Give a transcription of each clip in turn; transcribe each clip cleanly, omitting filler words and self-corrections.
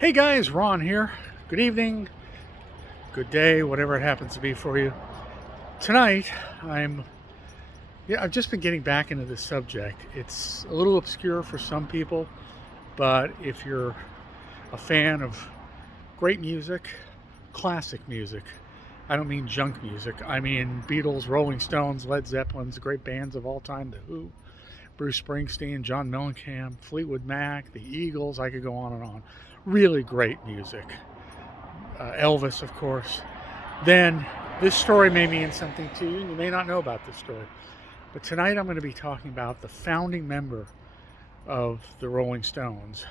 Hey guys, Ron here. Good evening, good day, whatever it happens to be for you. Tonight, I've just been getting back into this subject. It's a little obscure for some people, but if you're a fan of great music, classic music, I don't mean junk music. I mean Beatles, Rolling Stones, Led Zeppelin's great bands of all time, The Who, Bruce Springsteen, John Mellencamp, Fleetwood Mac, the Eagles, I could go on and on. Really great music. Elvis, of course. Then this story may mean something to you. You may not know about this story. But tonight I'm going to be talking about the founding member of the Rolling Stones,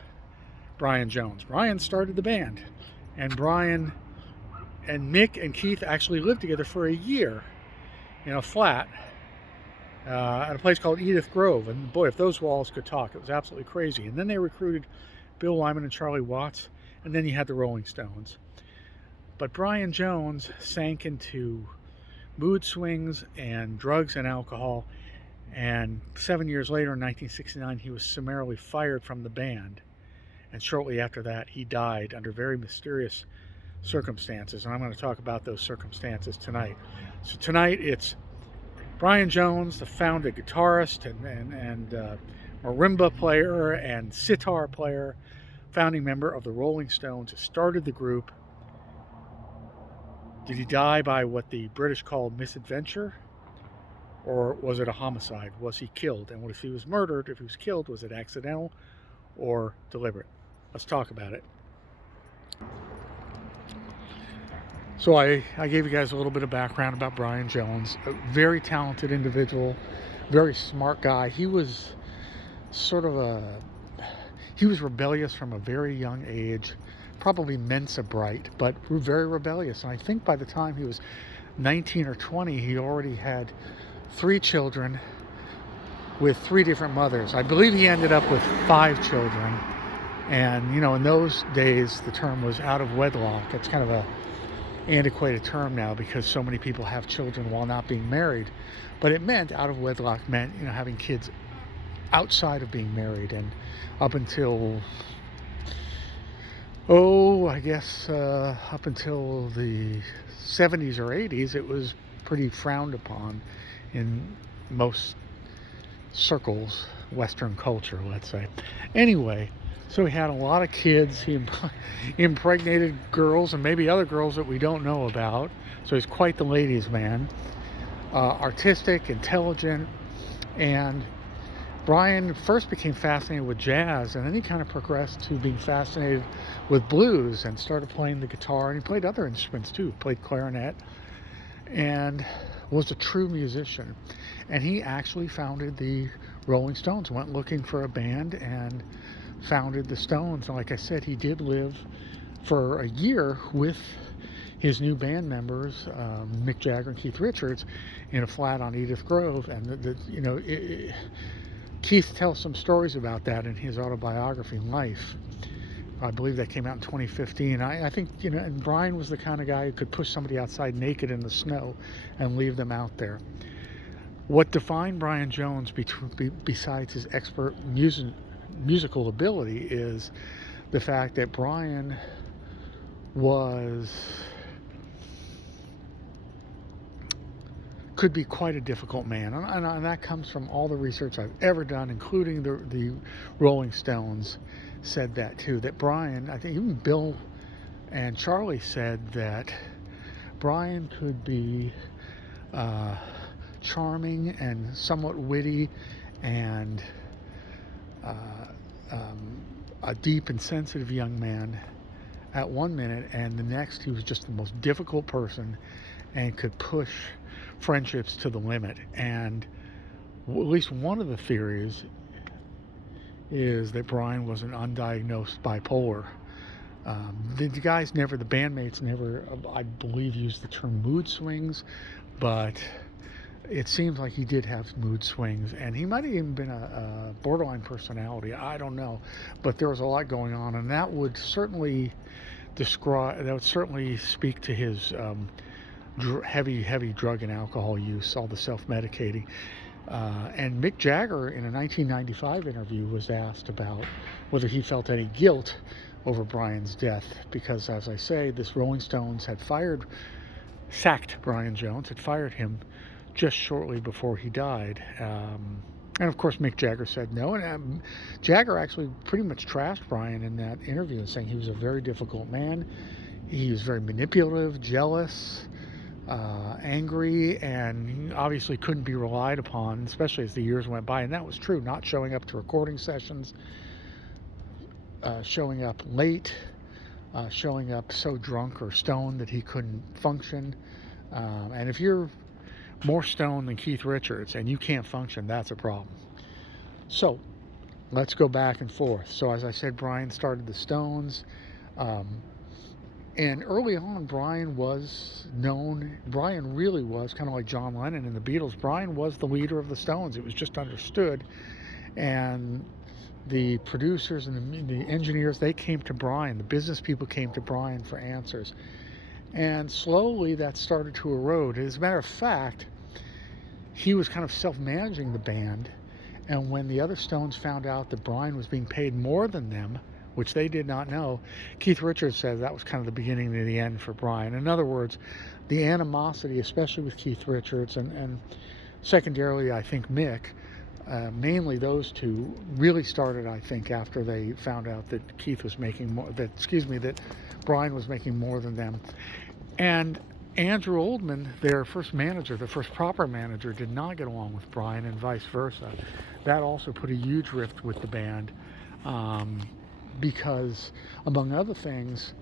Brian Jones. Brian started the band, and Brian and Mick and Keith actually lived together for a year in a flat at a place called Edith Grove. And boy, if those walls could talk, it was absolutely crazy. And then they recruited Bill Wyman and Charlie Watts, and then you had the Rolling Stones. But Brian Jones sank into mood swings and drugs and alcohol, and 7 years later, in 1969, he was summarily fired from the band. And shortly after that, he died under very mysterious circumstances, and I'm going to talk about those circumstances tonight. So tonight, it's Brian Jones, the founding guitarist and marimba player and sitar player, founding member of the Rolling Stones, who started the group. Did he die by what the British call misadventure? Or was it a homicide? Was he killed? And what if he was murdered? If he was killed, was it accidental or deliberate? Let's talk about it. So I gave you guys a little bit of background about Brian Jones. A very talented individual, very smart guy. He was he was rebellious from a very young age, probably Mensa bright, but very rebellious. And I think by the time he was 19 or 20, he already had 3 children with 3 different mothers. I believe he ended up with 5 children. And, you know, in those days, the term was out of wedlock. It's kind of a antiquated term now because so many people have children while not being married. But it meant, out of wedlock meant, you know, having kids outside of being married. And up until up until the 70s or 80s, it was pretty frowned upon in most circles, Western culture, let's say. Anyway, so he had a lot of kids. He impregnated girls and maybe other girls that we don't know about. So he's quite the ladies' man. Artistic, intelligent, and Brian first became fascinated with jazz, and then he kind of progressed to being fascinated with blues and started playing the guitar, and he played other instruments too, played clarinet, and was a true musician. And he actually founded the Rolling Stones, went looking for a band and founded the Stones. And like I said, he did live for a year with his new band members, Mick Jagger and Keith Richards, in a flat on Edith Grove. And Keith tells some stories about that in his autobiography, Life. I believe that came out in 2015. I think, you know, and Brian was the kind of guy who could push somebody outside naked in the snow and leave them out there. What defined Brian Jones, besides his expert musical ability, is the fact that Brian could be quite a difficult man, and that comes from all the research I've ever done, including the Rolling Stones said that too, that Brian, I think even Bill and Charlie said that Brian could be charming and somewhat witty and a deep and sensitive young man at one minute, and the next he was just the most difficult person and could push friendships to the limit. And at least one of the theories is that Brian was an undiagnosed bipolar. The bandmates never, I believe, used the term mood swings, but it seems like he did have mood swings, and he might have even been a borderline personality. I don't know, but there was a lot going on, and that would certainly speak to his heavy drug and alcohol use, all the self-medicating. And Mick Jagger, in a 1995 interview, was asked about whether he felt any guilt over Brian's death because, as I say, this Rolling Stones had sacked Brian Jones, had fired him just shortly before he died. And of course, Mick Jagger said no. And Jagger actually pretty much trashed Brian in that interview, saying he was a very difficult man. He was very manipulative, jealous, angry, and obviously couldn't be relied upon, especially as the years went by. And that was true, not showing up to recording sessions, showing up late, showing up so drunk or stoned that he couldn't function. And if you're more stoned than Keith Richards and you can't function, that's a problem. So let's go back and forth. So as I said, Brian started the Stones. And early on, Brian really was kind of like John Lennon and the Beatles. Brian was the leader of the Stones. It was just understood. And the producers and the engineers, they came to Brian. The business people came to Brian for answers. And slowly that started to erode. As a matter of fact, he was kind of self-managing the band. And when the other Stones found out that Brian was being paid more than them, which they did not know, Keith Richards said that was kind of the beginning of the end for Brian. In other words, the animosity, especially with Keith Richards and secondarily, I think, Mick, mainly those two, really started, I think, after they found out that that Brian was making more than them. And Andrew Oldman, their first manager, the first proper manager, did not get along with Brian, and vice versa. That also put a huge rift with the band, because, among other things,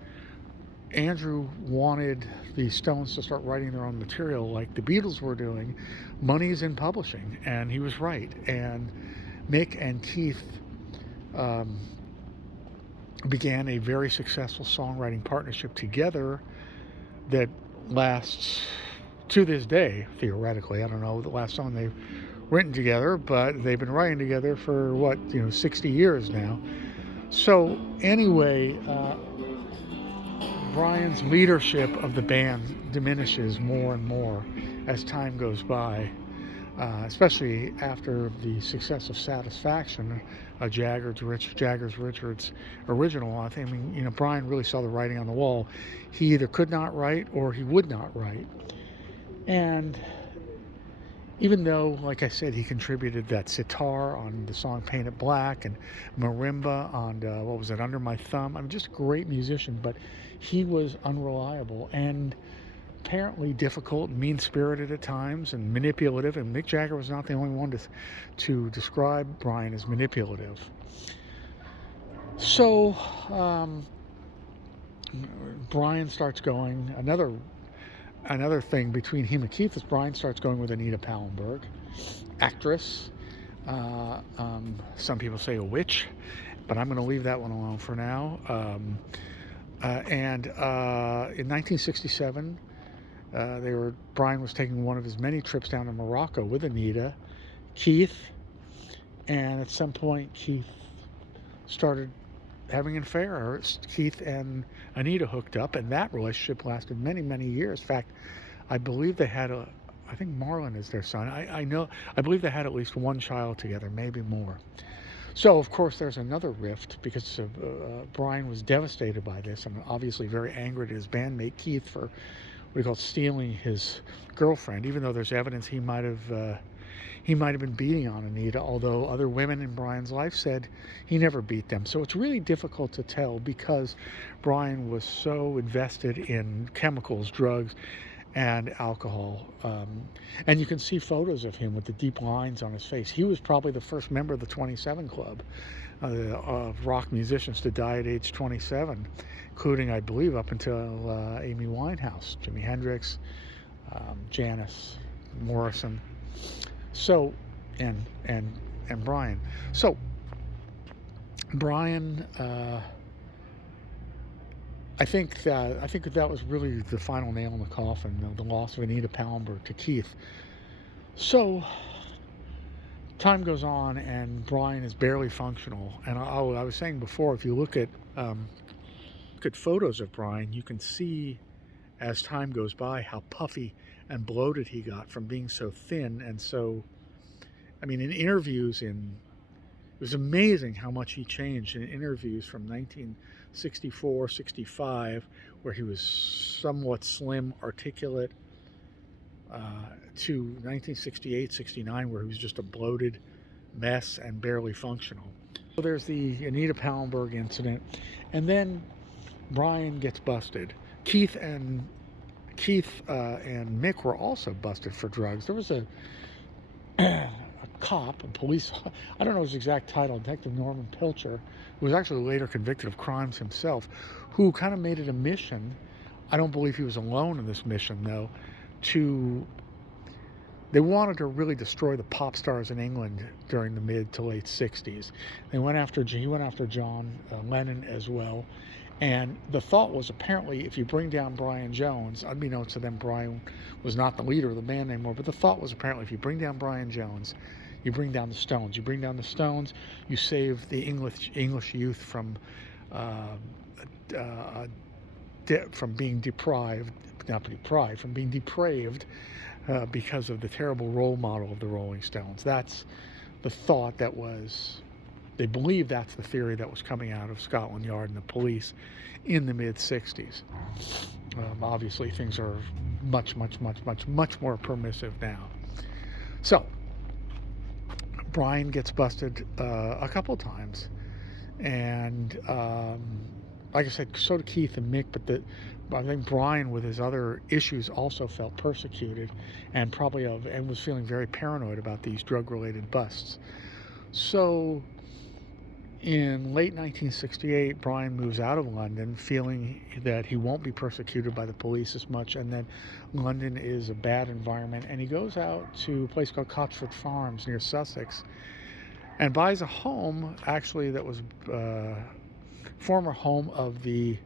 Andrew wanted the Stones to start writing their own material like the Beatles were doing. Money's in publishing, and he was right. And Mick and Keith began a very successful songwriting partnership together that lasts to this day, theoretically. I don't know the last song they've written together, but they've been writing together for 60 years now. So anyway, Brian's leadership of the band diminishes more and more as time goes by, especially after the success of Satisfaction, Jagger's Richards original. I think, Brian really saw the writing on the wall. He either could not write or he would not write. And even though, like I said, he contributed that sitar on the song Painted Black and marimba on, Under My Thumb. Just a great musician, but he was unreliable and apparently difficult and mean-spirited at times and manipulative. And Mick Jagger was not the only one to describe Brian as manipulative. So Brian starts going, another thing between him and Keith is Brian starts going with Anita Pallenberg, actress. Some people say a witch, but I'm going to leave that one alone for now. And in 1967, Brian was taking one of his many trips down to Morocco with Anita, Keith, and at some point Keith started having an affair. Keith and Anita hooked up, and that relationship lasted many, many years. In fact, I believe they had I think Marlon is their son. I believe they had at least one child together, maybe more. So, of course, there's another rift because Brian was devastated by this and obviously very angry at his bandmate Keith for what he called stealing his girlfriend, even though there's evidence he might have been beating on Anita, although other women in Brian's life said he never beat them. So it's really difficult to tell because Brian was so invested in chemicals, drugs, and alcohol. And you can see photos of him with the deep lines on his face. He was probably the first member of the 27 Club of rock musicians to die at age 27, including, I believe, up until Amy Winehouse, Jimi Hendrix, Janis, Morrison. So, and Brian. So, Brian, I think that was really the final nail in the coffin, the loss of Anita Pallenberg to Keith. So, time goes on, and Brian is barely functional. And I was saying before, if you look at photos of Brian, you can see as time goes by how puffy and bloated he got from being so thin and so. In interviews, it was amazing how much he changed in interviews from 64, 65, where he was somewhat slim, articulate, to 1968, 69, where he was just a bloated mess and barely functional. So there's the Anita Pallenberg incident, and then Brian gets busted. Keith and Mick were also busted for drugs. There was a cop, a police, I don't know his exact title, Detective Norman Pilcher, who was actually later convicted of crimes himself, who kind of made it a mission. I don't believe he was alone in this mission, though. They wanted to really destroy the pop stars in England during the mid to late 60s. He went after John Lennon as well. And the thought was, apparently, if you bring down Brian Jones, unbeknownst to them, Brian was not the leader of the band anymore, but the thought was, apparently, if you bring down Brian Jones, you bring down the Stones. You bring down the Stones, you save the English youth from being deprived, from being depraved because of the terrible role model of the Rolling Stones. That's the thought they believe that's the theory that was coming out of Scotland Yard and the police in the mid-60s. Obviously, things are much more permissive now. So, Brian gets busted a couple times. And like I said, so did Keith and Mick, but I think Brian, with his other issues, also felt persecuted and was feeling very paranoid about these drug-related busts. So in late 1968, Brian moves out of London, feeling that he won't be persecuted by the police as much, and that London is a bad environment. And he goes out to a place called Cotford Farms near Sussex and buys a home, actually, that was former home of the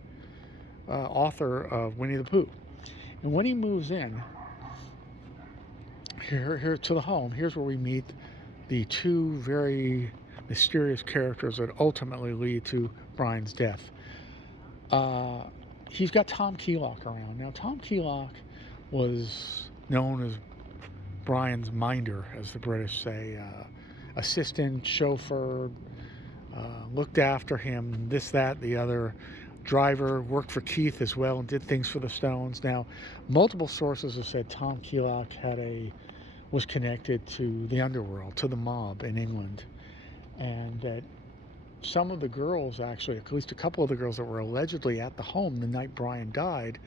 author of Winnie the Pooh. And when he moves in here to the home, here's where we meet the two very mysterious characters that ultimately lead to Brian's death. He's got Tom Keelock around. Now, Tom Keelock was known as Brian's minder, as the British say, assistant, chauffeur, looked after him, this, that, the other, driver, worked for Keith as well and did things for the Stones. Now, multiple sources have said Tom Keelock was connected to the underworld, to the mob in England, and that some of the girls, actually, at least a couple of the girls that were allegedly at the home the night Brian died,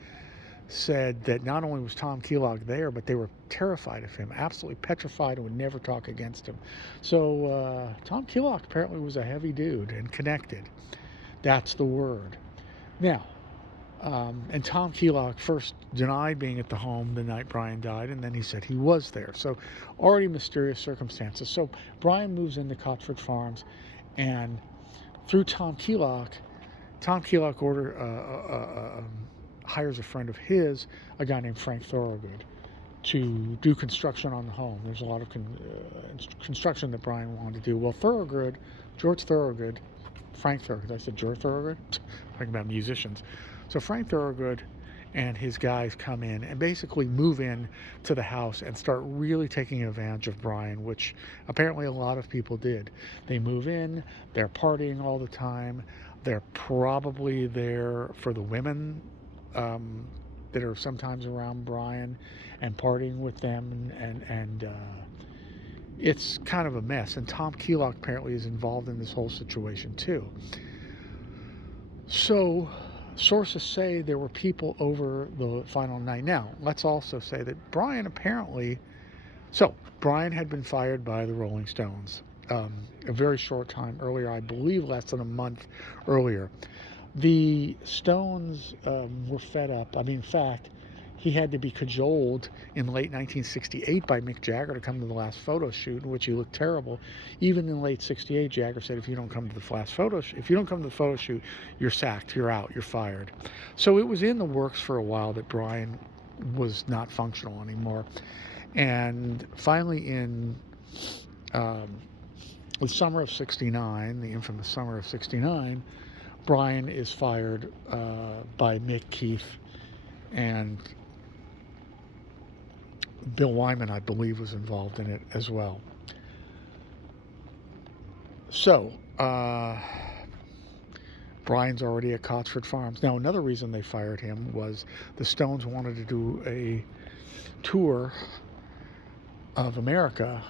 said that not only was Tom Keelock there, but they were terrified of him, absolutely petrified, and would never talk against him. So Tom Keelock apparently was a heavy dude and connected. That's the word. Now, and Tom Keelock first denied being at the home the night Brian died, and then he said he was there. So already mysterious circumstances. So Brian moves into Cotford Farms, and through Tom Keelock hires a friend of his, a guy named Frank Thorogood, to do construction on the home. There's a lot of construction that Brian wanted to do. Well, George Thorogood, Frank Thorogood, I said George Thorogood? Talking about musicians. So Frank Thorogood and his guys come in and basically move in to the house and start really taking advantage of Brian, which apparently a lot of people did. They move in, they're partying all the time, they're probably there for the women that are sometimes around Brian and partying with them, and it's kind of a mess. And Tom Keelock apparently is involved in this whole situation too. So sources say there were people over the final night. Now, let's also say that Brian had been fired by the Rolling Stones a very short time earlier, I believe less than a month earlier. The Stones were fed up. In fact, he had to be cajoled in late 1968 by Mick Jagger to come to the last photo shoot, in which he looked terrible. Even in late '68, Jagger said, if you don't come to the photo shoot, you're sacked, you're out, you're fired. So it was in the works for a while that Brian was not functional anymore. And finally in the summer of '69, the infamous summer of '69, Brian is fired by Mick, Keith, and Bill Wyman, I believe, was involved in it as well. So Brian's already at Cotsford Farms. Now, another reason they fired him was the Stones wanted to do a tour of America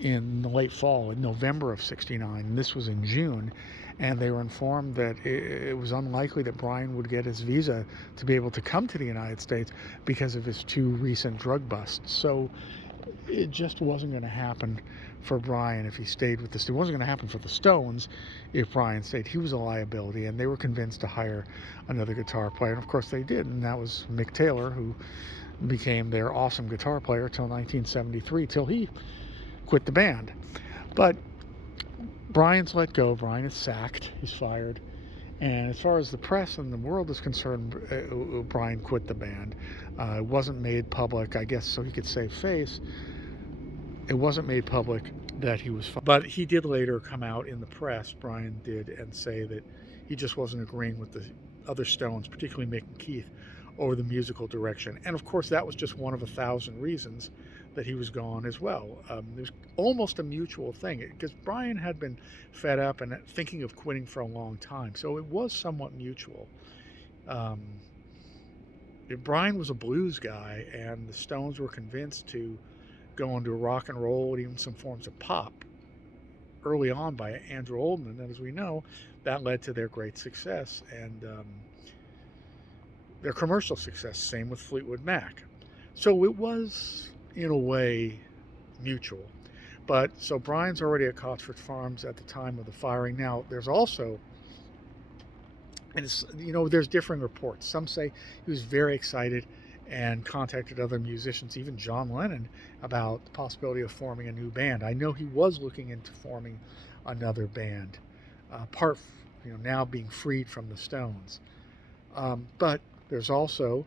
in the late fall, in November of '69, and this was in June, and they were informed that it was unlikely that Brian would get his visa to be able to come to the United States because of his 2 recent drug busts. So it just wasn't going to happen for Brian if he stayed with the. It wasn't going to happen for the Stones if Brian stayed. He was a liability, and they were convinced to hire another guitar player, and of course they did, and that was Mick Taylor, who became their awesome guitar player till 1973, till he quit the band. But Brian's let go. Brian is sacked. He's fired. And as far as the press and the world is concerned, Brian quit the band. It wasn't made public, I guess, so he could save face. It wasn't made public that he was fired. But he did later come out in the press, Brian did, and say that he just wasn't agreeing with the other Stones, particularly Mick and Keith, over the musical direction. And of course, that was just one of 1,000 reasons that he was gone as well. There's almost a mutual thing, because Brian had been fed up and thinking of quitting for a long time, so it was somewhat mutual. Brian was a blues guy, and the Stones were convinced to go into rock and roll and even some forms of pop early on by Andrew Oldham, and as we know, that led to their great success and their commercial success. Same with Fleetwood Mac. So it was, in a way, mutual. But so Brian's already at Cotsford Farms at the time of the firing. Now, there's also, and it's, there's differing reports. Some say he was very excited and contacted other musicians, even John Lennon, about the possibility of forming a new band. I know he was looking into forming another band, now being freed from the Stones. But there's also,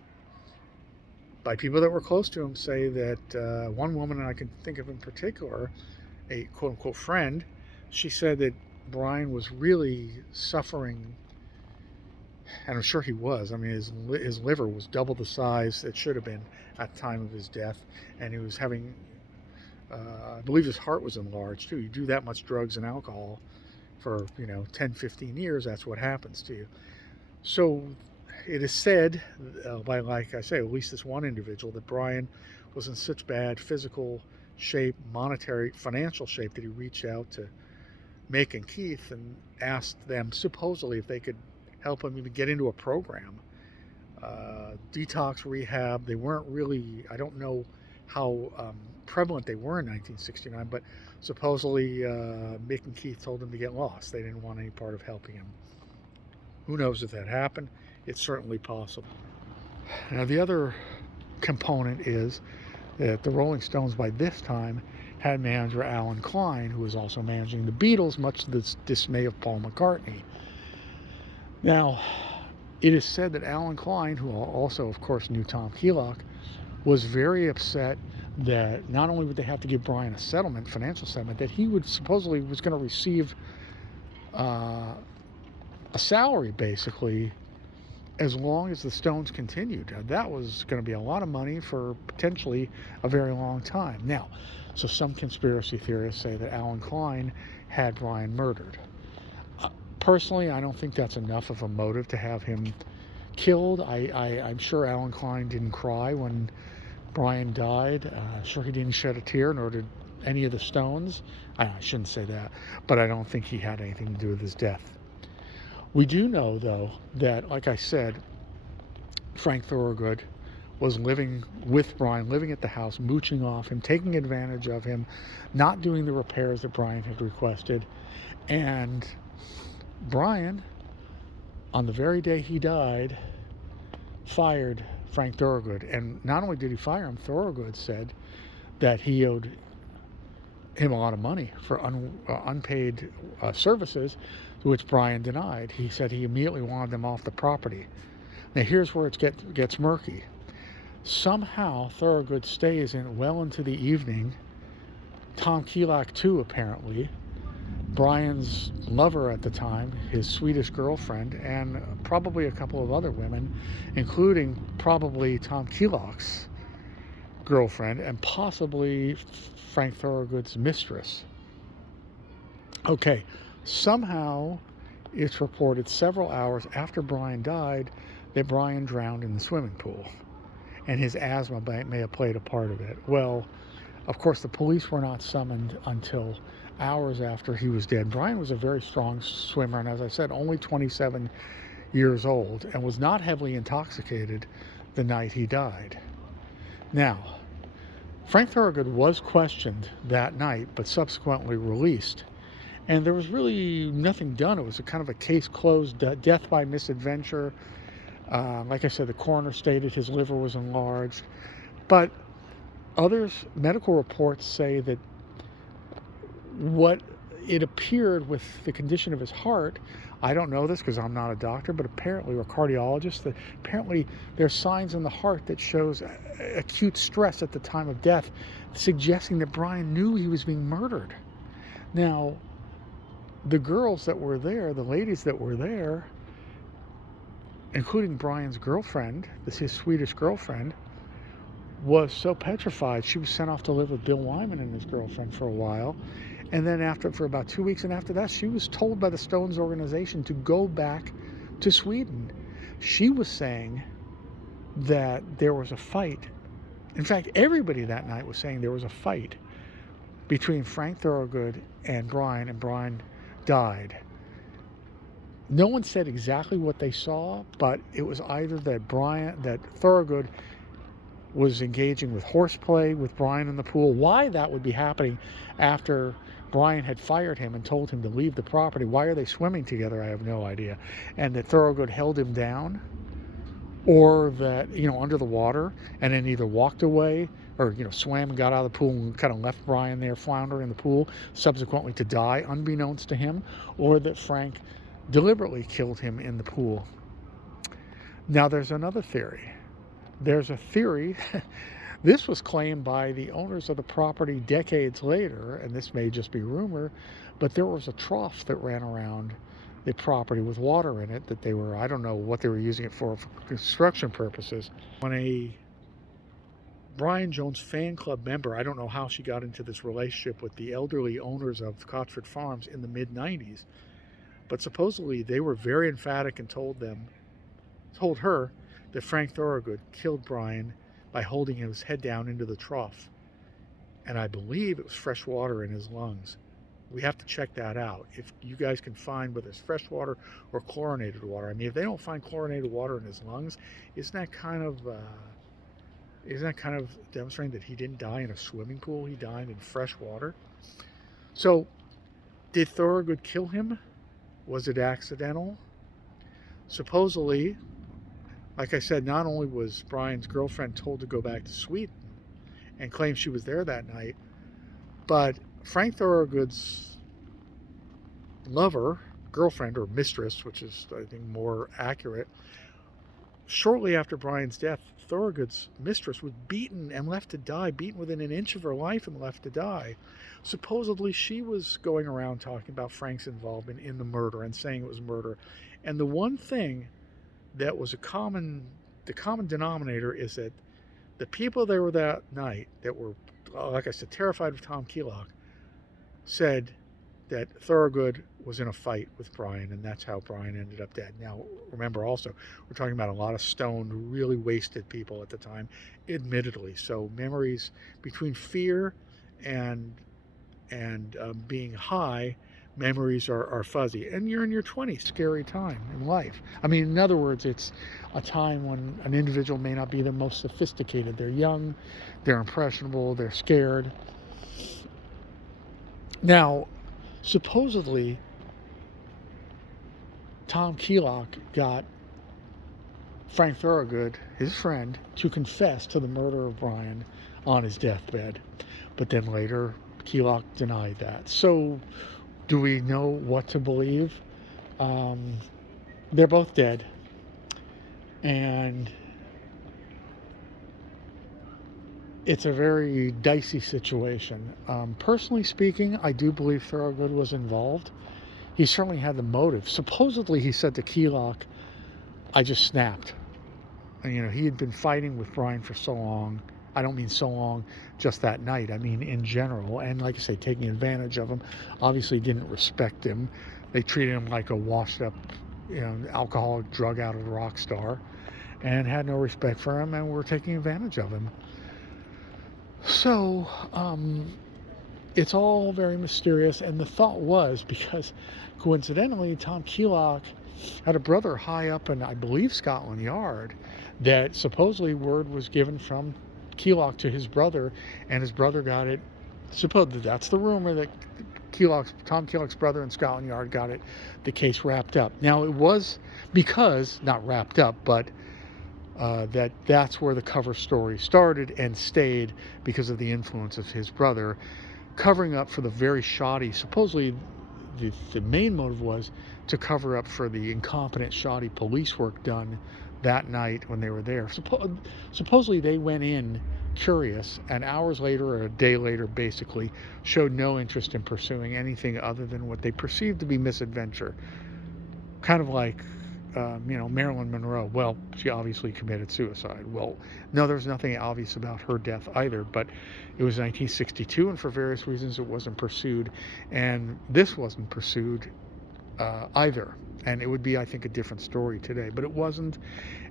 by people that were close to him, say that one woman, and I can think of in particular, a quote-unquote friend, she said that Brian was really suffering, and I'm sure he was. I mean, his liver was double the size it should have been at the time of his death, and he was having, I believe his heart was enlarged too. You do that much drugs and alcohol for 10, 15 years, that's what happens to you. So it is said by, like I say, at least this one individual, that Brian was in such bad physical shape, monetary, financial shape, that he reached out to Mick and Keith and asked them supposedly if they could help him even get into a program, detox rehab. They weren't really, I don't know how prevalent they were in 1969, but supposedly Mick and Keith told him to get lost. They didn't want any part of helping him. Who knows if that happened? It's certainly possible. Now, the other component is that the Rolling Stones by this time had manager Alan Klein, who was also managing the Beatles, much to the dismay of Paul McCartney. Now, it is said that Alan Klein, who also, of course, knew Tom Keelock, was very upset that not only would they have to give Brian a settlement, financial settlement, that he would supposedly was going to receive a salary, basically, as long as the Stones continued. That was going to be a lot of money for potentially a very long time. Now, so some conspiracy theorists say that Alan Klein had Brian murdered. Personally, I don't think that's enough of a motive to have him killed. I'm sure Alan Klein didn't cry when Brian died. Sure, he didn't shed a tear, nor did any of the Stones. I shouldn't say that, but I don't think he had anything to do with his death. We do know, though, that, like I said, Frank Thorogood was living with Brian, living at the house, mooching off him, taking advantage of him, not doing the repairs that Brian had requested. And Brian, on the very day he died, fired Frank Thorogood. And not only did he fire him, Thorogood said that he owed him a lot of money for unpaid services, which Brian denied. He said he immediately wanted them off the property. Now, here's where it gets murky. Somehow, Thorogood stays in well into the evening. Tom Keelock, too, apparently. Brian's lover at the time, his Swedish girlfriend, and probably a couple of other women, including probably Tom Keelock's girlfriend and possibly Frank Thorogood's mistress. Okay, somehow it's reported several hours after Brian died that Brian drowned in the swimming pool, and his asthma may have played a part of it. Well, of course, the police were not summoned until hours after he was dead. Brian was a very strong swimmer, and as I said, only 27 years old, and was not heavily intoxicated the night he died. Now, Frank Thorogood was questioned that night, but subsequently released. And there was really nothing done. It was a kind of a case closed, death by misadventure. Like I said, the coroner stated his liver was enlarged. But others, medical reports say that what it appeared with the condition of his heart, I don't know this because I'm not a doctor, but apparently, or a cardiologist, that apparently there's signs in the heart that shows acute stress at the time of death, suggesting that Brian knew he was being murdered. Now, the girls that were there, the ladies that were there, including Brian's girlfriend, his Swedish girlfriend, was so petrified she was sent off to live with Bill Wyman and his girlfriend for a while. And then for about 2 weeks, and after that, she was told by the Stones organization to go back to Sweden. She was saying that there was a fight. In fact, everybody that night was saying there was a fight between Frank Thorogood and Brian died. No one said exactly what they saw, but it was either that Thorogood was engaging with horseplay with Brian in the pool. Why that would be happening after Brian had fired him and told him to leave the property. Why are they swimming together? I have no idea. And that Thorogood held him down, or that, under the water, and then either walked away or, swam and got out of the pool and kind of left Brian there floundering in the pool, subsequently to die unbeknownst to him, or that Frank deliberately killed him in the pool. Now, there's another theory. There's a theory, this was claimed by the owners of the property decades later, and this may just be rumor, but there was a trough that ran around the property with water in it that I don't know what they were using it for construction purposes. When a Brian Jones fan club member, I don't know how she got into this relationship with the elderly owners of Scottsford Farms in the mid-90s, but supposedly they were very emphatic and told her that Frank Thorogood killed Brian by holding his head down into the trough. And I believe it was fresh water in his lungs. We have to check that out. If you guys can find whether it's fresh water or chlorinated water. I mean, if they don't find chlorinated water in his lungs, isn't that kind of demonstrating that he didn't die in a swimming pool? He died in fresh water. So, did Thorogood kill him? Was it accidental? Supposedly, like I said, not only was Brian's girlfriend told to go back to Sweden and claimed she was there that night, but Frank Thorogood's girlfriend, or mistress, which is, I think, more accurate, shortly after Brian's death, Thorogood's mistress was beaten and left to die, beaten within an inch of her life and left to die. Supposedly, she was going around talking about Frank's involvement in the murder and saying it was murder. And the one thing that was the common denominator is that the people there were that night that were, like I said, terrified of Tom Keelock, said that Thorogood was in a fight with Brian, and that's how Brian ended up dead. Now, remember also, we're talking about a lot of stoned, really wasted people at the time, admittedly. So memories between fear and being high, memories are fuzzy. And you're in your 20s, scary time in life. I mean, in other words, it's a time when an individual may not be the most sophisticated. They're young, they're impressionable, they're scared. Now, supposedly, Tom Keelock got Frank Thorogood, his friend, to confess to the murder of Brian on his deathbed. But then later, Keelock denied that. So, do we know what to believe? They're both dead. And it's a very dicey situation. Personally speaking, I do believe Thorogood was involved. He certainly had the motive. Supposedly, he said to Keelock, I just snapped. And, he had been fighting with Brian for so long. I don't mean so long just that night. I mean in general. And like I say, taking advantage of him. Obviously didn't respect him. They treated him like a washed up, alcoholic, drug out of rock star, and had no respect for him and were taking advantage of him. So, it's all very mysterious, and the thought was, because coincidentally Tom Keelock had a brother high up in, I believe, Scotland Yard, that supposedly word was given from Keelock to his brother, and his brother got it. Supposedly, that's the rumor, that Tom Keelock's brother in Scotland Yard got it, the case wrapped up. Now, it was because, not wrapped up, but that's where the cover story started and stayed, because of the influence of his brother covering up for the very shoddy, supposedly the main motive was to cover up for the incompetent, shoddy police work done that night when they were there. Supposedly they went in curious, and hours later, or a day later basically, showed no interest in pursuing anything other than what they perceived to be misadventure. Kind of like Marilyn Monroe. Well, she obviously committed suicide. Well, no, there's nothing obvious about her death either, but it was 1962, and for various reasons it wasn't pursued, and this wasn't pursued either. And it would be, I think, a different story today, but it wasn't.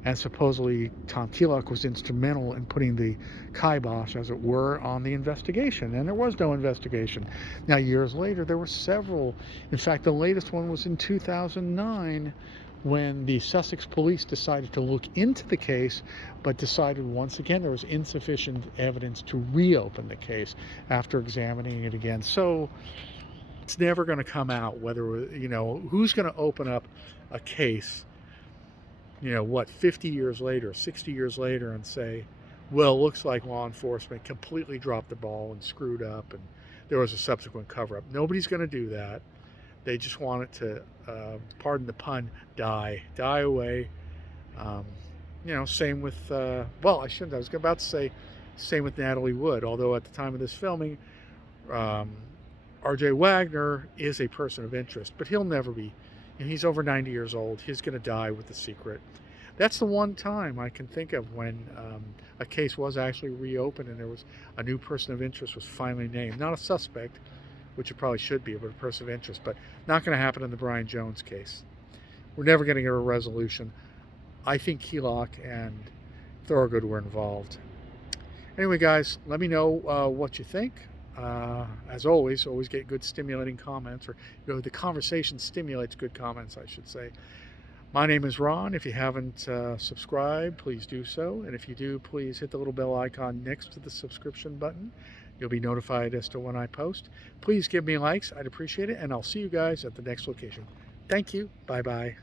And supposedly Tom Keelock was instrumental in putting the kibosh, as it were, on the investigation, and there was no investigation. Now, years later, there were several. In fact, the latest one was in 2009, when the Sussex police decided to look into the case, but decided once again there was insufficient evidence to reopen the case after examining it again. So it's never going to come out whether, who's going to open up a case, 50 years later, 60 years later, and say, well, it looks like law enforcement completely dropped the ball and screwed up, and there was a subsequent cover-up. Nobody's going to do that. They just want it to, pardon the pun, die away. Same with, I shouldn't. I was about to say same with Natalie Wood, although at the time of this filming, R.J. Wagner is a person of interest, but he'll never be. And he's over 90 years old. He's going to die with the secret. That's the one time I can think of when a case was actually reopened and there was a new person of interest was finally named. Not a suspect, which it probably should be, but a person of interest. But not going to happen in the Brian Jones case. We're never going to get a resolution. I think Keelock and Thorogood were involved. Anyway, guys, let me know what you think. As always get good stimulating comments, or the conversation stimulates good comments, I should say. My name is Ron. If you haven't subscribed, please do so. And if you do, please hit the little bell icon next to the subscription button. You'll be notified as to when I post. Please give me likes. I'd appreciate it. And I'll see you guys at the next location. Thank you. Bye-bye.